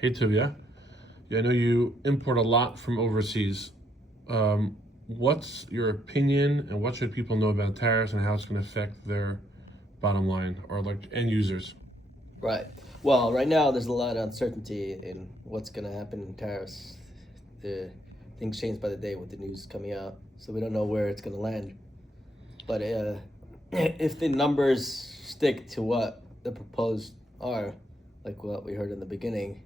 Hey Tuvya, yeah, I know you import a lot from overseas. What's your opinion, and what should people know about tariffs and how it's going to affect their bottom line or like end users? Right. Well, right now there's a lot of uncertainty in what's going to happen in tariffs. The things change by the day with the news coming out, so we don't know where it's going to land. But if the numbers stick to what the proposed are, like what we heard in the beginning,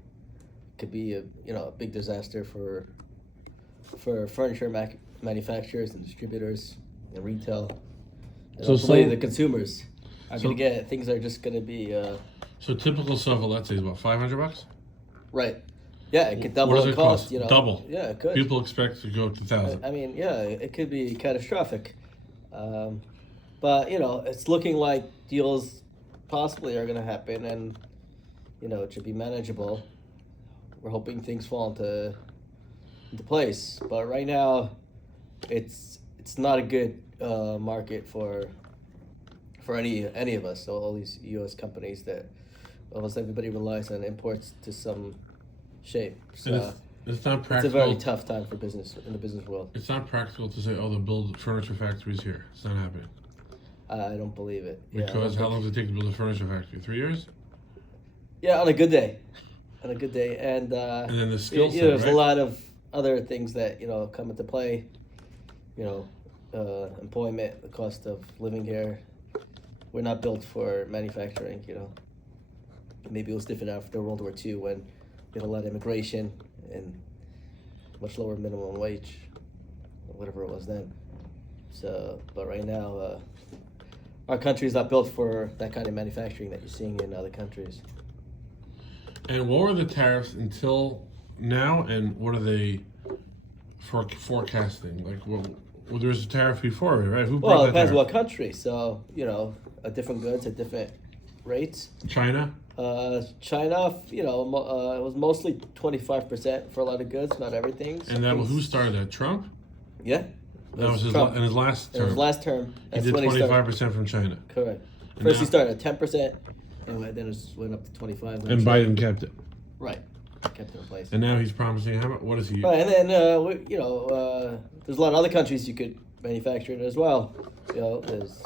it could be a big disaster for furniture manufacturers and distributors and retail. And So hopefully some, the consumers are so going to get things are just going to be so typical sofa, let's say, is about $500. right. Yeah, it could What double does in it cost. cost? Double. Yeah, it could. People expect to go up to thousand. I mean, yeah, it could be catastrophic. But it's looking like deals possibly are going to happen, and it should be manageable. We're hoping things fall into place, but right now, it's not a good market for any of us. So all these U.S. companies that almost everybody relies on imports to some shape. So And it's not it's a practical. very tough time for business in the business world. It's not practical to say, oh, they'll build furniture factories here. It's not happening. I don't believe it. Yeah, I Because don't how long think- does it take to build a furniture factory? 3 years? Yeah, on a good day, and And then the skill set, there's right? a lot of other things that come into play. Employment, the cost of living here. We're not built for manufacturing. Maybe it was different after World War II when we had a lot of immigration and much lower minimum wage, or whatever it was then. So, but right now, our country is not built for that kind of manufacturing that you're seeing in other countries. And what were the tariffs until now, and what are they forecasting? Like, well, there was a tariff before, right? Who Well, it brought that depends tariff? what country. So, different goods at different rates. China? China, it was mostly 25% for a lot of goods, not everything. Some And that things- who started that? Trump? Yeah. That was Trump. in his last In term. his last term. He That's did when he started. 25% from China. Correct. And First he now- started at 10%, and then it went up to 25. And Biden kept it. Right. Kept it in place. And now he's promising how much? What is he? Right, and then there's a lot of other countries you could manufacture it as well. There's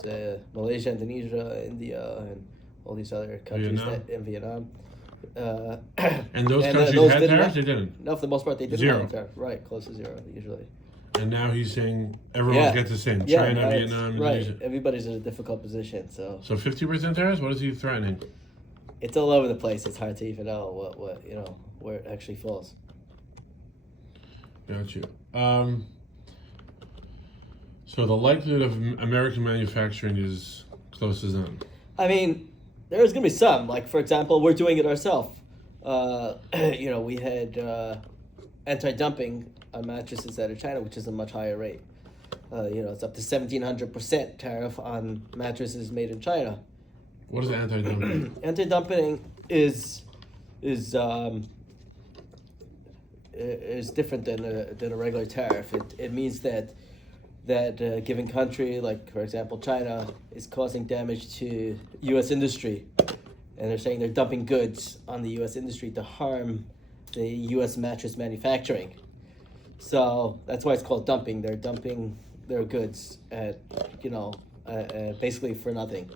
Malaysia, Indonesia, India, and all these other countries Vietnam. in Vietnam. And those and, countries those had didn't tariffs? have- They didn't. No, for the most part, they didn't Zero. have a tariff. Right, close to zero usually. And now he's saying everyone Yeah. gets the same. Yeah, China, right, Vietnam, right. Indonesia. Everybody's in a difficult position, so So 50% tariffs? What is he threatening? it's all over the place. It's hard to even know what where it actually falls. Got you. So the likelihood of American manufacturing is close as none. I mean, there's gonna be some. Like for example, we're doing it ourselves. We had anti-dumping on mattresses out of China, which is a much higher rate. It's up to 1,700% tariff on mattresses made in China. What is anti-dumping? Anti-dumping is different than a regular tariff. It means that a given country, like for example China, is causing damage to U.S. industry, and they're saying they're dumping goods on the U.S. industry to harm the U.S. mattress manufacturing. So that's why it's called dumping. They're dumping their goods at basically for nothing,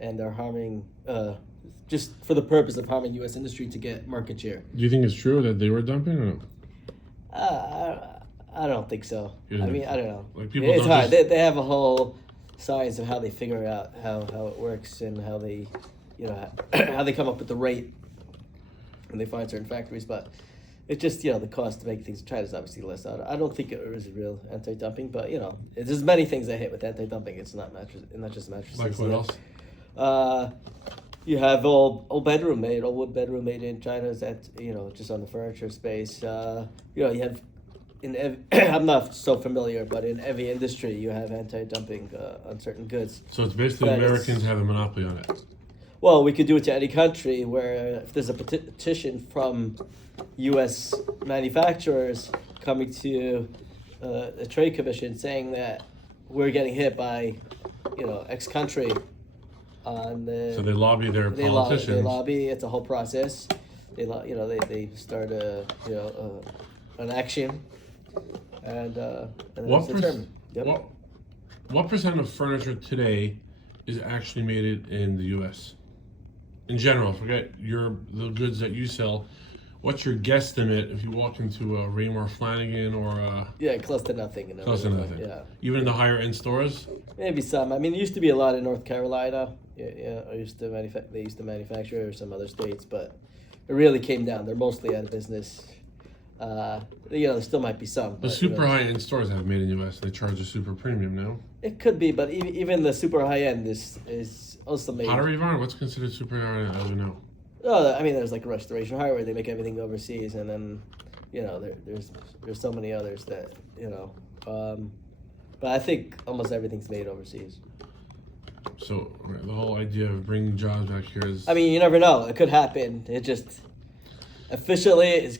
and they're harming just for the purpose of harming U.S. industry to get market share. Do you think it's true that they were dumping or no? I don't think so. You don't I mean, think I don't know. Like people It's don't hard. just- They have a whole science of how they figure out how it works and how they, how they come up with the rate when they find certain factories. But it's just, the cost to make things in China is obviously less. I don't think it is real anti-dumping, but, there's many things that hit with anti-dumping. It's not not just mattresses. Like what else? You have old wood bedroom made in China that just on the furniture space. You have I'm not so familiar, but in every industry you have anti-dumping on certain goods. So it's basically That is- Americans have a monopoly on it. Well, we could do it to any country where if there's a petition from U.S. manufacturers coming to a trade commission saying that we're getting hit by, X country on the. So they lobby their They politicians. lobby. It's a whole process. they start an action, and then What, it's determined. Yep. what percent of furniture today is actually made in the U.S.? In general, forget the goods that you sell. What's your guesstimate if you walk into a Raymore Flanagan or a... Close to nothing. Close to nothing. Yeah. Even in the higher end stores? Maybe some. I mean, there used to be a lot in North Carolina. They used to manufacture, or some other states, but it really came down. They're mostly out of business. There still might be some. The super high end stores have made in the U.S. They charge a super premium now. It could be, but even the super high end is also made. Pottery Barn, what's considered super high end? I don't know. Oh, I mean, there's like Restoration Hardware. They make everything overseas, and then, there's so many others that but I think almost everything's made overseas. So the whole idea of bringing jobs back here is... I mean, you never know. It could happen. It just officially is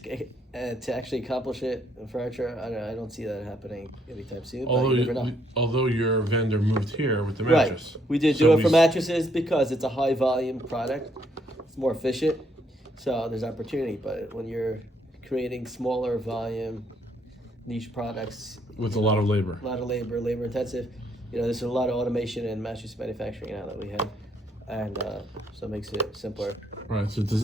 to actually accomplish it in furniture. I don't see that happening anytime soon. But you never know. Although your vendor moved here with the mattress, right? We did do it for mattresses because it's a high volume product. It's more efficient, so there's opportunity. But when you're creating smaller volume niche products with a lot of labor, labor intensive. There's a lot of automation in mattress manufacturing now that we have, and so it makes it simpler. Right. So it's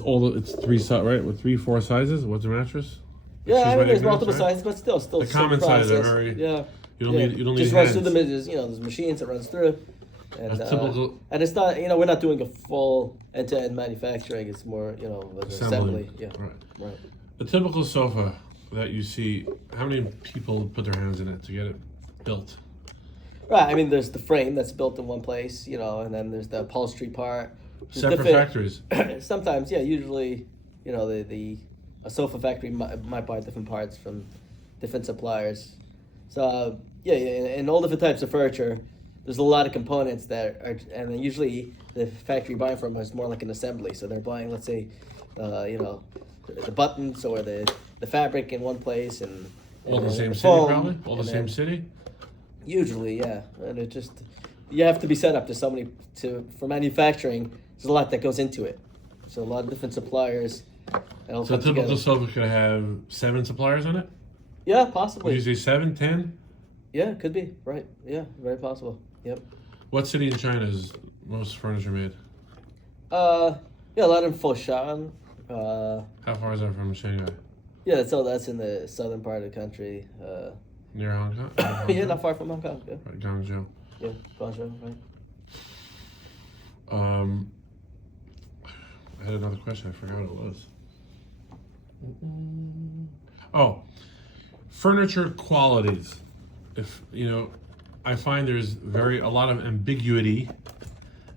3 right? With 3-4 sizes. What's a mattress? Yeah, I mean there's multiple sizes, but still the common sizes are very. Yeah. You don't need just hands. runs through there's machines that runs through. And, that's typical. And it's not, we're not doing a full end-to-end manufacturing. It's more, an assembly. Yeah. Right. A typical sofa that you see, how many people put their hands in it to get it built? Right. I mean, there's the frame that's built in one place, and then there's the upholstery part. Separate factories. Sometimes, yeah. Usually, a sofa factory might buy different parts from different suppliers. So, in all different types of furniture, there's a lot of components that are, and then usually the factory buying from is more like an assembly. So they're buying, let's say, the buttons or the fabric in one place, and all the same city, probably. All the same city. Usually, yeah, and it just you have to be set up to somebody for manufacturing. There's a lot that goes into it. So a lot of different suppliers. So a typical sofa could have 7 suppliers on it. Yeah, possibly. Would you say 7, 10? Yeah, it could be. Right. Yeah, very possible. Yep. What city in China is most furniture made? A lot in Foshan. How far is that from Shanghai? Yeah, so that's in the southern part of the country. Near Hong Kong? Yeah, not far from Hong Kong. Yeah. Right, Guangzhou. Yeah, Guangzhou, right. I had another question. I forgot what it was. Oh, furniture qualities. If I find there's a lot of ambiguity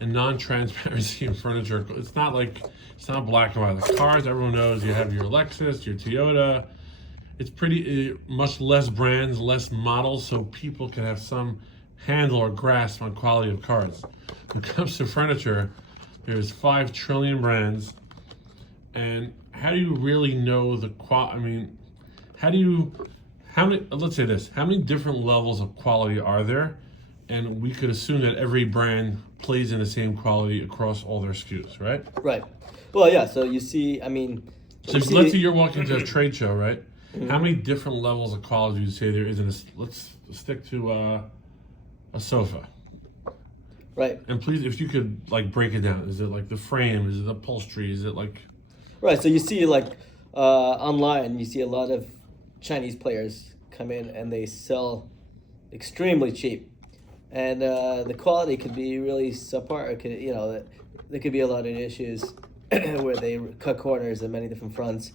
and non-transparency in furniture. It's not black and white. The cars, everyone knows you have your Lexus, your Toyota. It's pretty much less brands, less models, so people can have some handle or grasp on quality of cars. When it comes to furniture, there's 5 trillion brands, and how do you really know the quality? I mean, let's say this, how many different levels of quality are there? And we could assume that every brand plays in the same quality across all their SKUs, right? Right. Well, yeah, so you see, so let's say you're walking to a trade show, right? Mm-hmm. How many different levels of quality do you say there is in let's stick to a sofa. Right. And please, if you could break it down, is it like the frame? Is it the upholstery? Is it like... Right, so you see online, you see a lot of Chinese players come in and they sell extremely cheap. And the quality could be really subpar. It could, there could be a lot of issues where they cut corners in many different fronts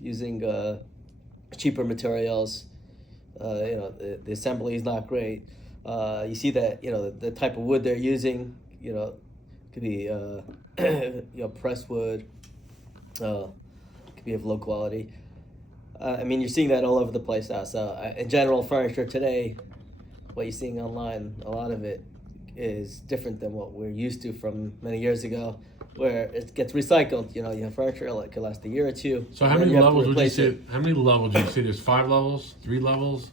using cheaper materials. The assembly is not great. You see that the type of wood they're using. Could be pressed wood. Could be of low quality. You're seeing that all over the place now. So in general, furniture today, what you're seeing online, a lot of it is different than what we're used to from many years ago, where it gets recycled. You have furniture that could last a year or two. So how many levels would you say? How many levels do you say? There's 5 levels, 3 levels.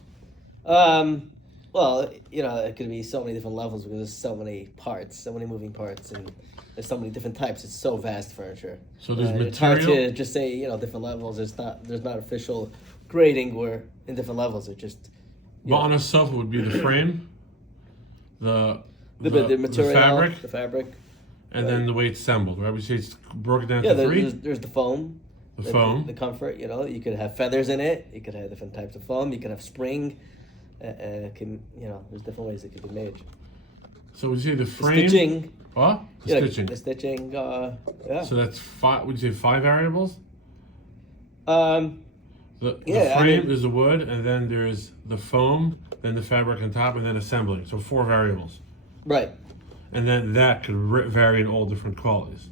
Well, it could be so many different levels because there's so many parts, so many moving parts, and there's so many different types. It's so vast, furniture. So there's It's hard material. to just say, different levels. There's not official grading where in different levels. It just But on a sofa would be the frame, the material, the fabric, the fabric, and then the way it's assembled. Right? We say it's broken down yeah. to three. There's the foam, The foam. the comfort. You could have feathers in it. You could have different types of foam. You could have spring. There's different ways it could be made. So we say the The frame. stitching. What? The Yeah, stitching. the stitching. Yeah. So that's five. Would you say 5 variables? The Yeah, frame is the wood, and then there's the foam, then the fabric on top, and then assembling. So 4 variables. Right. And then that could vary in all different qualities.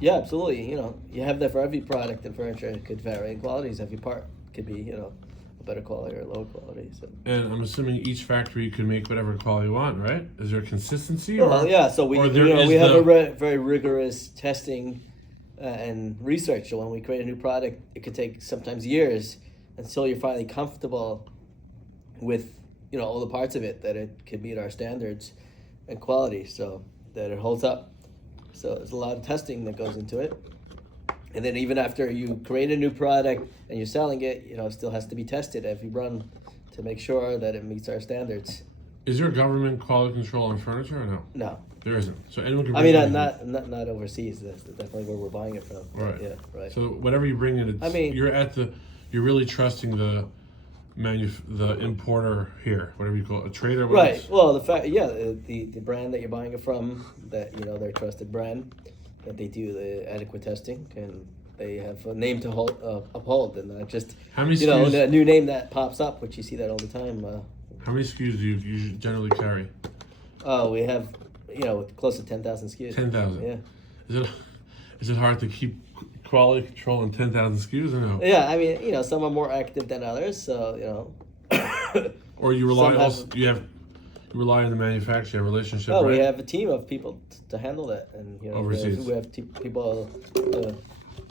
Yeah, absolutely. You have that for every product in furniture. It could vary in qualities. Every part could be, a better quality or lower quality. So. And I'm assuming each factory can make whatever quality you want, right? Is there consistency? Well, yeah. So we have a very rigorous testing and research. So when we create a new product, it could take sometimes years until you're finally comfortable with all the parts of it, that it can meet our standards and quality, so that it holds up. So there's a lot of testing that goes into it. And then even after you create a new product and you're selling it, it still has to be tested every run to make sure that it meets our standards. Is there government quality control on furniture or no? No. There isn't. So anyone can I bring mean, anything. not overseas. That's definitely where we're buying it from. Right. Yeah, right. So whatever you bring in, you're really trusting the importer here, whatever you call it, a trader. Right. Well, the brand that you're buying it from, that they're a trusted brand, that they do the adequate testing, and they have a name to uphold, and not just How many SKUs? a new name that pops up, which you see that all the time. How many SKUs do you generally carry? Oh, we have close to 10,000 SKUs. 10,000. Yeah. Is it hard to keep quality control on 10,000 SKUs or no? Yeah, I mean, some are more active than others, so Or you rely Some you rely on the manufacturer, you have a relationship. Oh, right? we have a team of people to handle that, and Overseas. we have people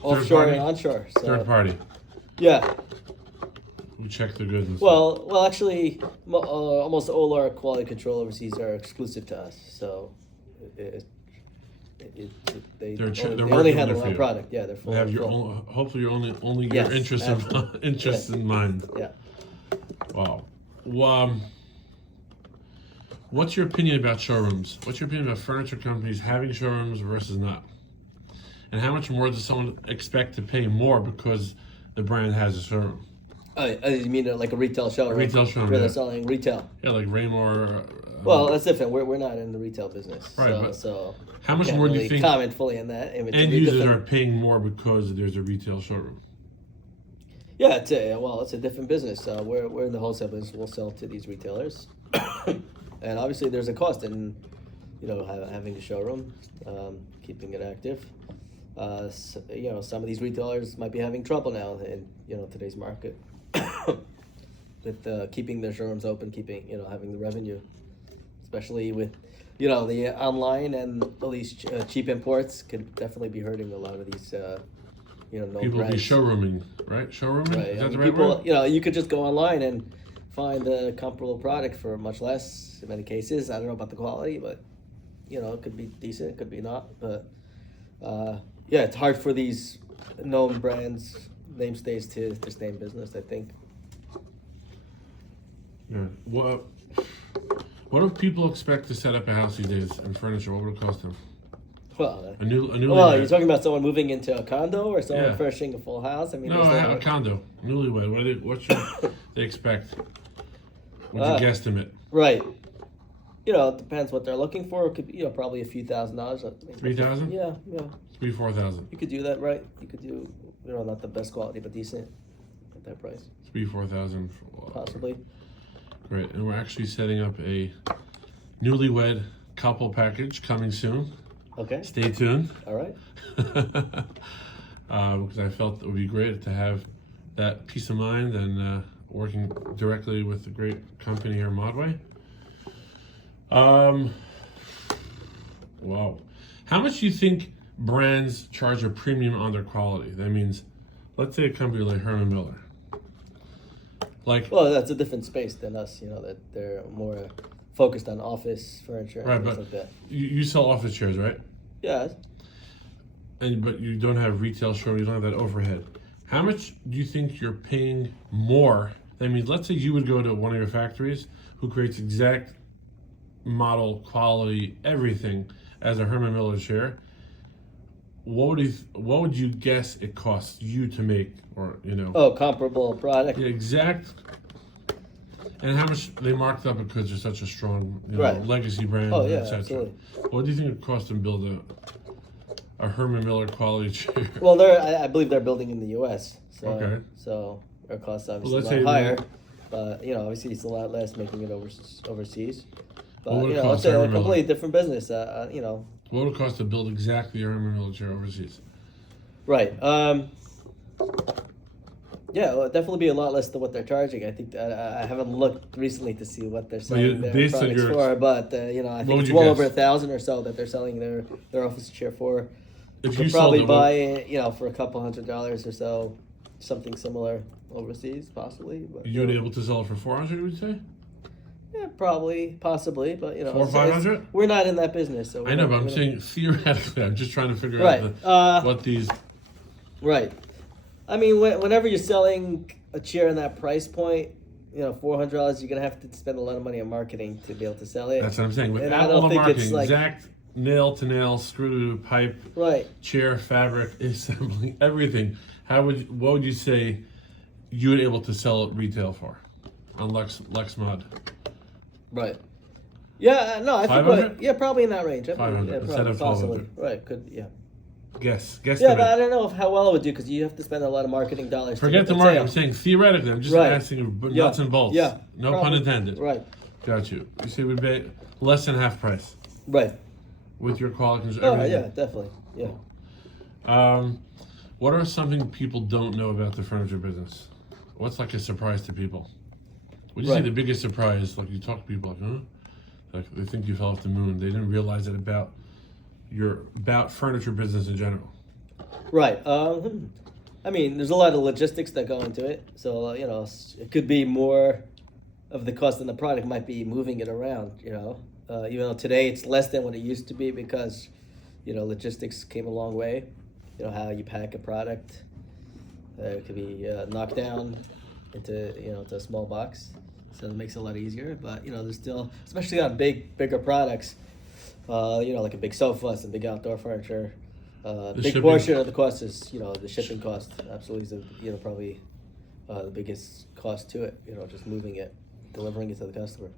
offshore and onshore. So. Third party. Yeah. We check the goods. And stuff. Well, actually, almost all our quality control overseas are exclusive to us. So, they They're only working handle there for our you. product. Yeah, they're full. They have your full. own. Hopefully, your only Yes, your interests absolutely. interests Yeah. in mind. Yeah. Wow. What's your opinion about showrooms? What's your opinion about furniture companies having showrooms versus not? And how much more does someone expect to pay more because the brand has a showroom? You mean like a retail showroom? A retail showroom, where yeah. they're selling retail. Yeah, like Raymore. Well, that's different. We're not in the retail business. Right, So how much can't more do you really think comment fully on that. It's end a users different- are paying more because there's a retail showroom? Yeah, it's a different business. We're in the wholesale business. We'll sell to these retailers, and obviously there's a cost in, having a showroom, keeping it active. Some of these retailers might be having trouble now in today's market with keeping their showrooms open, having the revenue, especially with the online and all these cheap imports could definitely be hurting a lot of these. No People will be brands. showrooming, right? Showrooming? Right. Is I that the mean, right people, word? you could just go online and find a comparable product for much less in many cases. I don't know about the quality, but it could be decent, it could be not. But it's hard for these known brands, namestays to stay in business, I think. Yeah. What if people expect to set up a house these days in furniture? What would it cost them? Well, A new you're talking about someone moving into a condo or someone Yeah. furnishing a full house? I mean, No, there's a condo, newlywed. What should they expect? Would you guesstimate? Right. It depends what they're looking for. It could be, probably a few $1,000s. 3,000? Yeah. 4,000. You could do that, right? You could do, not the best quality, but decent at that price, 4,000. possibly. Great, and we're actually setting up a newlywed couple package coming soon. Okay. Stay tuned. All right. Because I felt it would be great to have that peace of mind and working directly with the great company here, Modway. Wow. How much do you think brands charge a premium on their quality? That means, let's say a company like Herman Miller. Well, that's a different space than us. That they're more focused on office furniture and Right, things but like that. you sell office chairs, right? Yeah. but you don't have retail showroom, you don't have that overhead. How much do you think you're paying more? I mean, let's say you would go to one of your factories who creates exact model, quality, everything as a Herman Miller chair. What would you guess it costs you to make, or Oh, comparable product. the exact, and how much they marked up because they're such a strong Right. legacy brand, Oh, yeah, etc. absolutely. What do you think it costs to build a Herman Miller quality chair? Well, I believe they're building in the U.S. So, Okay. So their costs Well, obviously let's a say lot higher, but obviously it's a lot less making it overseas. But What would it cost it's a Herman Miller? completely different business. What would it cost to build exactly a Herman Miller chair overseas? Right. Yeah, it'll definitely be a lot less than what they're charging. I think I haven't looked recently to see what they're selling their based on products your for, but I What think would it's you well guess? over 1,000 or so that they're selling their office chair for. If You'll you sold probably it, buy it, for a couple $100 or so, something similar overseas, possibly. But, you would be able to sell it for 400, would you say? yeah, probably, possibly, but 400 or 500? we're not in that business, so I know, but I'm we're not- saying theoretically. I'm just trying to figure Right. out what these. Right. I mean, whenever you're selling a chair in that price point, $400, you're gonna have to spend a lot of money on marketing to be able to sell it. That's what I'm saying. And I Without don't all the think marketing, it's like exact nail to nail, screw to pipe, right. chair, fabric, assembly, everything. What would you say you would able to sell it retail for on Lexmod? Right. Yeah. No, I think 500? probably in that range. 500 Yeah, instead probably, of possibly. 1200. Right. Could. Yeah. Guess. Yeah, but I don't know how well it would do because you have to spend a lot of marketing dollars. Forget to the get market. I'm sale. saying theoretically. I'm just Right. asking Yeah. nuts and bolts. Yeah. No Probably. pun intended. Right. Got you. You say we'd pay less than half price Right. with your quality. Oh Everything. yeah, definitely. Yeah. What are something people don't know about the furniture business? What's like a surprise to people? Would you say Right. the biggest surprise? Like you talk to people, like, huh? Like they think you fell off the moon. They didn't realize it about furniture business in general. Right. I mean, there's a lot of logistics that go into it. So, it could be more of the cost than the product might be moving it around, even though today it's less than what it used to be because, logistics came a long way. How you pack a product. It could be knocked down into a small box. So it makes it a lot easier. But, there's still, especially on bigger products, like a big sofa, some big outdoor furniture. Big shipping- portion of the cost is, the shipping cost. Absolutely, is probably the biggest cost to it. Just moving it, delivering it to the customer.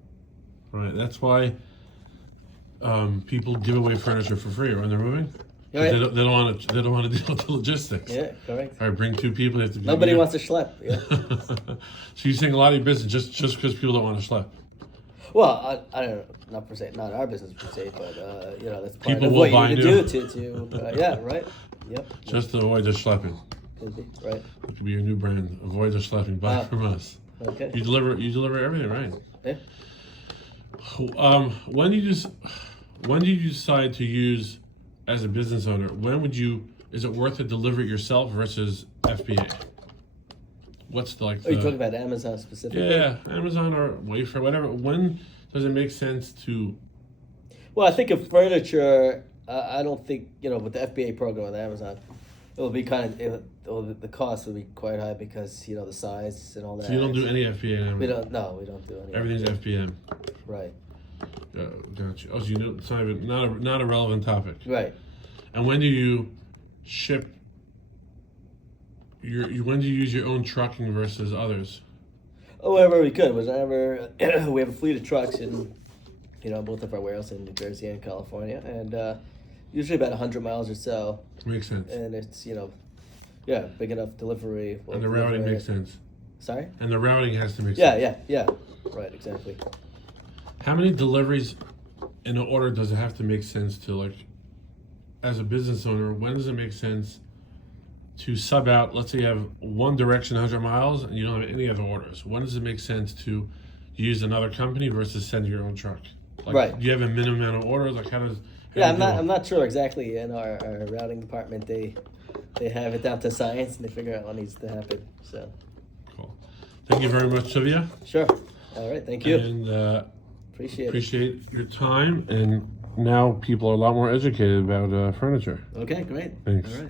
Right. That's why people give away furniture for free when they're moving. 'Cause Right. They don't want to. They don't want to deal with the logistics. Yeah, correct. All right. Bring two people. They have to. Nobody wants to schlep. Yeah. So you're saying a lot of your business just because people don't want to schlep. Well, I don't know, not per se, not our business per se, but that's part People of will what buy you need new. to do to yeah, right. Yep. Just to avoid the schlepping. Could be, right. It could be your new brand. Avoid the schlepping. Buy Ah. from us. Okay. You deliver everything, right? Yeah. When did you decide to use as a business owner? Is it worth to deliver it yourself versus FBA? What's Are you talking about Amazon specifically? yeah, Amazon or Wayfair, whatever. When does it make sense to? Well, I think of furniture. I don't think with the FBA program with Amazon, it will be the cost will be quite high because the size and all that. So you don't do any FBA on Amazon? We don't. No, we don't do any. Everything's FBM. Right. Gotcha. Oh, so it's not even not a relevant topic. Right. And when do you ship? When do you use your own trucking versus others? Wherever we could. Whenever we have a fleet of trucks in, both of our warehouses in New Jersey and California, and usually about 100 miles or so. Makes sense. And it's big enough delivery. And the routing makes sense. Sorry. And the routing has to make sense. Yeah. Right. Exactly. How many deliveries in an order does it have to make sense to, like, as a business owner? When does it make sense to sub out? Let's say you have one direction 100 miles and you don't have any other orders. When does it make sense to use another company versus send your own truck? Like, Right. Do you have a minimum amount of orders? Like, how Yeah, do you I'm not sure exactly. In our routing department, they have it down to science and they figure out what needs to happen. So. Cool. Thank you very much, Tuvya. Sure. All right. Thank you. And Appreciate it. appreciate your time and now people are a lot more educated about furniture. Okay, great. Thanks. All right.